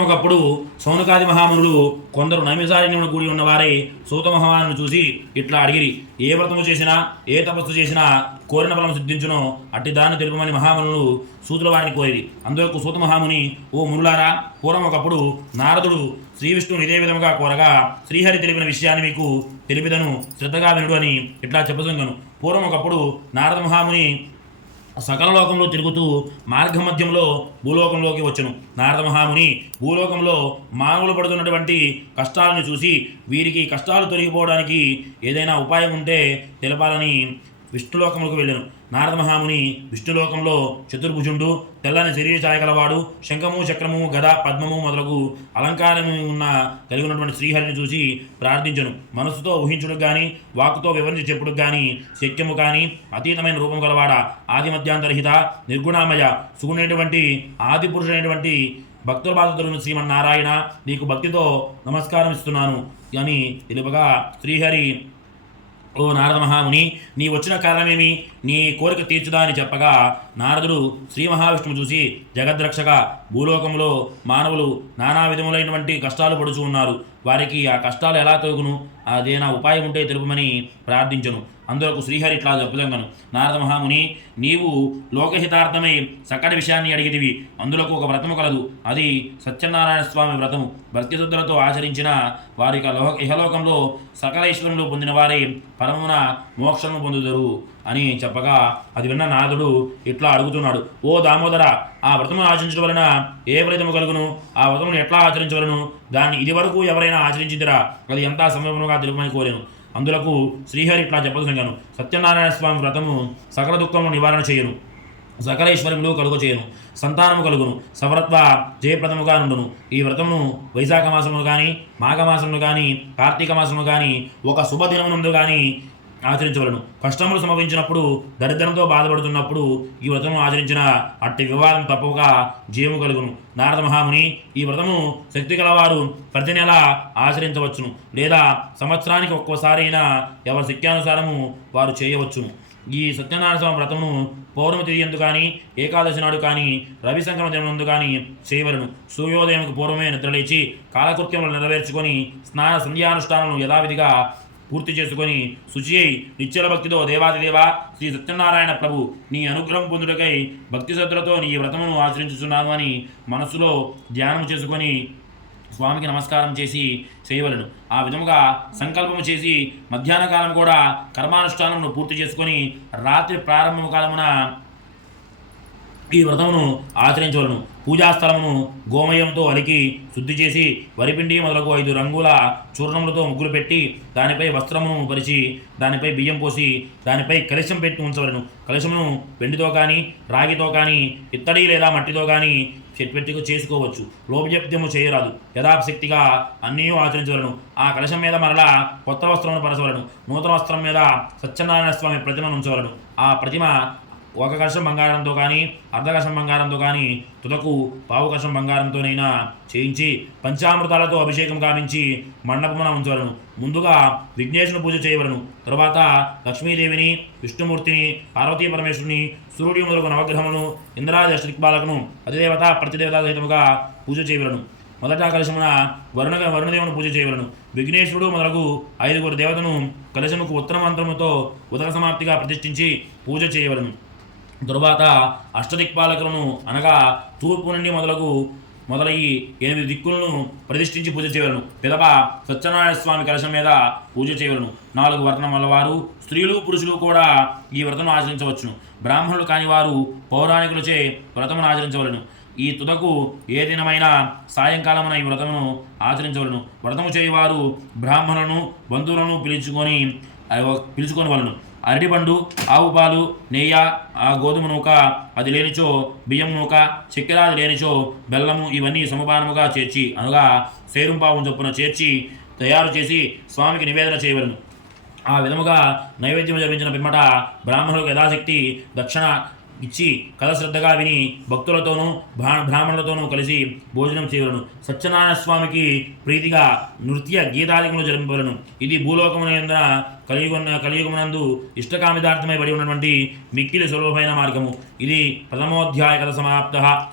ఒకప్పుడు సౌనకాది మహామునులు కొందరు నైమిసారణ్యమును కూడి ఉన్నవారే సూత మహామును చూసి ఇట్లా అడిగిరి ఏ వ్రతము చేసినా ఏ తపస్సు చేసినా కోరిన ఫలం సిద్ధించునో అట్టి దాన్ని తెలుపమని మహామునులు సూతుల వారిని కోరిరి. అందుకు సూత మహాముని ఓ మునులారా పూర్వం ఒకప్పుడు నారదుడు శ్రీ విష్ణువుని ఇదే విధముగా కోరగా శ్రీహరి తెలిపిన విషయాన్ని మీకు తెలిపిదను శ్రద్ధగా వినుడు అని ఇట్లా చెప్పసంగను పూర్వం ఒకప్పుడు నారద మహాముని సకల లోకంలో తిరుగుతూ మార్గమధ్యంలో భూలోకంలోకి వచ్చను. నారద మహాముని భూలోకంలో మానవులు పడుతున్నటువంటి కష్టాలను చూసి వీరికి కష్టాలు తొలగిపోవడానికి ఏదైనా ఉపాయం ఉంటే తెలపాలని విష్ణులోకములకు వెళ్ళాను. నారద మహాముని విష్ణులోకంలో చతుర్భుజుండు తెల్లని శరీర ఛాయ గలవాడు శంఖము చక్రము గద పద్మము మొదలగు అలంకారము ఉన్న కలిగి ఉన్నటువంటి శ్రీహరిని చూసి ప్రార్థించను. మనసుతో ఊహించుడు కానీ వాక్కుతో వివరించి చెప్పుడు కానీ శక్యము కానీ అతీతమైన రూపం గలవాడ? ఆది మధ్యాంతరహిత నిర్గుణామయ సుగుణైనటువంటి ఆది పురుషుడైనటువంటి భక్తుల బాధితులను శ్రీమన్నారాయణ నీకు భక్తితో నమస్కారం ఇస్తున్నాను అని తెలుపగా శ్రీహరి ఓ నారద మహాముని నీ వచ్చిన కారణమేమి నీ కోరిక తీర్చుదా అని చెప్పగా నారదుడు శ్రీ మహావిష్ణువు చూసి జగద్రక్షక భూలోకంలో మానవులు నానా విధములైనటువంటి కష్టాలు పడుచు ఉన్నారు. వారికి ఆ కష్టాలు ఎలా తోలుకును అదే నా ఉపాయం ఉంటే తెలుపమని ప్రార్థించను. అందులోకు శ్రీహరి ఇట్లా చెప్పుదంగను నారద మహాముని నీవు లోకహితార్థమై సకటి విషయాన్ని అడిగితివి. అందులోకి ఒక వ్రతము కలదు. అది సత్యనారాయణ స్వామి వ్రతము. భక్తిశుద్ధులతో ఆచరించిన వారి యొక్క ఇహలోకంలో సకల ఈశ్వరులు పొందిన వారి పరమున మోక్షము పొందుదరు అని చెప్పగా అది విన్న నాథుడు ఇట్లా అడుగుతున్నాడు. ఓ దామోదర ఆ వ్రతమును ఆచరించడం వలన ఏ ఫలితము కలుగును? ఆ వ్రతమును ఎట్లా ఆచరించవలను? దాన్ని ఇదివరకు ఎవరైనా ఆచరించిందిరా అది ఎంత సమయముగా తెలుపమని కోరాను. అందులకు శ్రీహరి ఇట్లా చెప్పదనగాను సత్యనారాయణ స్వామి వ్రతము సకల దుఃఖము నివారణ చేయను సకల ఐశ్వర్యములు కలుగ చేయను సంతానము కలుగును సవ్రత్వ జయప్రదముగా నుండును. ఈ వ్రతమును వైశాఖ మాసమును కానీ మాఘమాసమును కానీ కార్తీక మాసమును కానీ ఒక శుభదినమునందు కానీ ఆచరించవలను. కష్టములు సంభవించినప్పుడు దరిద్రంతో బాధపడుతున్నప్పుడు ఈ వ్రతము ఆచరించిన అట్టి వివాదం తప్పగా జీవము కలుగును. నారద మహాముని ఈ వ్రతము శక్తి గలవారు ప్రతి నెల ఆచరించవచ్చును. లేదా సంవత్సరానికి ఒక్కోసారి అయినా ఎవరి శక్త్యానుసారము వారు చేయవచ్చును. ఈ సత్యనారాయణ స్వామి వ్రతమును పౌర్ణమి తిథి కానీ ఏకాదశి నాడు కానీ రవి సంక్రమ దినందు కానీ చేయవలను. సూర్యోదయంకు పూర్వమే నిద్రలేచి కాలకృత్యములు నెరవేర్చుకొని స్నాన సంధ్యానుష్ఠానములు యథావిధిగా పూర్తి చేసుకొని శుచి అయి నిత్యల భక్తితో దేవాదిదేవ శ్రీ సత్యనారాయణ ప్రభు నీ అనుగ్రహం పొందుటకై భక్తి శ్రద్ధలతో నీ వ్రతమును ఆచరించుతున్నాను అని మనసులో ధ్యానం చేసుకొని స్వామికి నమస్కారం చేసి చేయవలను. ఆ విధముగా సంకల్పము చేసి మధ్యాహ్న కాలం కూడా కర్మానుష్ఠానమును పూర్తి చేసుకొని రాత్రి ప్రారంభ కాలమున ఈ వ్రతమును ఆచరించవలను. పూజాస్థలమును గోమయంతో అలికి శుద్ధి చేసి వరిపిండి మొదలగు ఐదు రంగుల చూర్ణములతో ముగ్గులు పెట్టి దానిపై వస్త్రమును పరిచి దానిపై బియ్యం పోసి దానిపై కలశం పెట్టి ఉంచవలను. కలశమును వెండితో కానీ రాగితో కానీ ఇత్తడి లేదా మట్టితో కానీ చెట్పెట్టుకు చేసుకోవచ్చు. లోపజప్త్యము చేయరాదు. యథాశక్తిగా అన్నీ ఆచరించవలను. ఆ కలశం మీద మరలా కొత్త వస్త్రమును పరచవలను. నూతన వస్త్రం మీద సత్యనారాయణ స్వామి ప్రతిమను ఉంచవలను. ఆ ప్రతిమ ఒక కషం బంగారంతో కానీ అర్ధ కషం బంగారంతో కానీ తుదకు పావు కషం బంగారంతోనైనా చేయించి పంచామృతాలతో అభిషేకం గావించి మండపమున ఉంచవలను. ముందుగా విఘ్నేశుని పూజ చేయవలను. తరువాత లక్ష్మీదేవిని విష్ణుమూర్తిని పార్వతీ పరమేశ్వరుని సూర్యుడి మొదలగు నవగ్రహమును ఇంద్రాది అష్టదిక్పాలకును అధిదేవత ప్రతిదేవత సహితముగా పూజ చేయవలను. మొదట కలశమున వరుణ వరుణదేవుని పూజ చేయవలను. విఘ్నేశ్వరుడు మొదలగు ఐదుగురు దేవతను కలశముకు ఉత్తర మంత్రముతో ఉదక సమాప్తిగా ప్రతిష్ఠించి పూజ చేయవలను. తరువాత అష్టదిక్పాలకులను అనగా తూర్పు నుండి మొదలగు మొదలయ్యి ఎనిమిది దిక్కులను ప్రతిష్ఠించి పూజ చేయవలను. పిదప సత్యనారాయణ స్వామి కలశం మీద పూజ చేయవలను. నాలుగు వర్ణముల వారు స్త్రీలు పురుషులు కూడా ఈ వ్రతను ఆచరించవచ్చును. బ్రాహ్మణులు కాని వారు పౌరాణికులచే వ్రతమును ఆచరించవలను. ఈ తుదకు ఏ దినమైనా సాయంకాలమున ఈ వ్రతమును ఆచరించవలను. వ్రతము చేయవారు బ్రాహ్మణులను బంధువులను పిలుచుకొని పిలుచుకొని వలను అరటిపండు ఆవు పాలు నెయ్య ఆ గోధుమ నూక అది లేనిచో బియ్యం నూక చక్కెర అది లేనిచో బెల్లము ఇవన్నీ సమపానముగా చేర్చి అనగా సేరుంపావు చొప్పున చేర్చి తయారు చేసి స్వామికి నివేదన చేయవలను. ఆ విధముగా నైవేద్యం జరిపించిన పిమ్మట బ్రాహ్మణులకు యథాశక్తి దక్షిణ ఇచ్చి కథ శ్రద్ధగా విని భక్తులతోనూ బ్రా బ్రాహ్మణులతోనూ కలిసి భోజనం చేయవలను. సత్యనారాయణ స్వామికి ప్రీతిగా నృత్య గీతాదికములు జరింపవలను ఇది భూలోకమునందున కలియుగ కలియుగమునందు ఇష్టకామిదార్థమై పడి ఉన్నటువంటి మిక్కిలి సులభమైన మార్గము. ఇది ప్రథమోధ్యాయ కథ సమాప్త.